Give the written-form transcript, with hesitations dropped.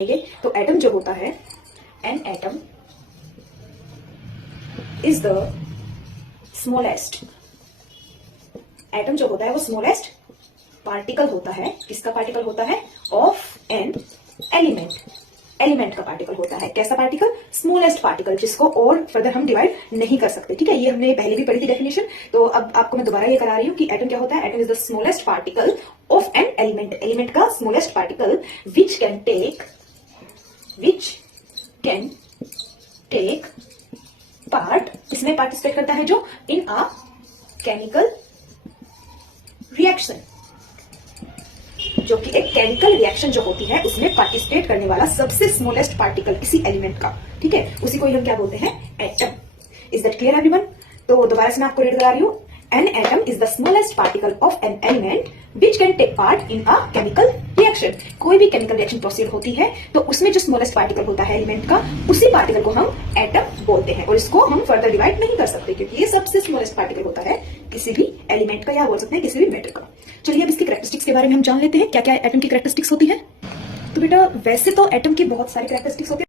तो एटम जो होता है, N atom is the smallest, atom जो होता है वो स्मॉलेस्ट पार्टिकल होता है। किसका पार्टिकल होता है? ऑफ एन एलिमेंट, एलिमेंट का पार्टिकल होता है। कैसा पार्टिकल? स्मॉलेस्ट पार्टिकल, जिसको और फर्दर हम डिवाइड नहीं कर सकते। ठीक है, ये हमने पहले भी पढ़ी थी डेफिनेशन, तो अब आपको मैं दोबारा ये करा रही हूँ कि एटम क्या होता है। Atom is the smallest particle of an element, element का smallest particle which can take part, इसमें पार्टिसिपेट करता है जो इन अ केमिकल रिएक्शन, जो कि एक केमिकल रिएक्शन जो होती है उसमें पार्टिसिपेट करने वाला सबसे स्मॉलेस्ट पार्टिकल किसी एलिमेंट का। ठीक है, उसी को ही हम क्या बोलते हैं? Atom. Is that clear everyone? तो दोबारा से मैं आपको रीड करा रही हूँ। An atom is the smallest particle of an element which can take part in a chemical reaction. कोई भी केमिकल रिएक्शन प्रोसीड होती है तो उसमें जो स्मॉलेस्ट पार्टिकल होता है एलिमेंट का, उसी पार्टिकल को हम एटम बोलते हैं, और इसको हम फर्दर डिवाइड नहीं कर सकते क्योंकि ये सबसे स्मॉलेस्ट पार्टिकल होता है किसी भी एलिमेंट का, या बोल सकते हैं किसी भी मैटर का। चलिए अब इसकी कैरेक्टरिस्टिक्स के बारे में हम जान लेते हैं, क्या क्या एटम की कैरेक्टरिस्टिक्स होती है। तो बेटा वैसे तो एटम की बहुत सारी कैरेक्टरिस्टिक्स होती है।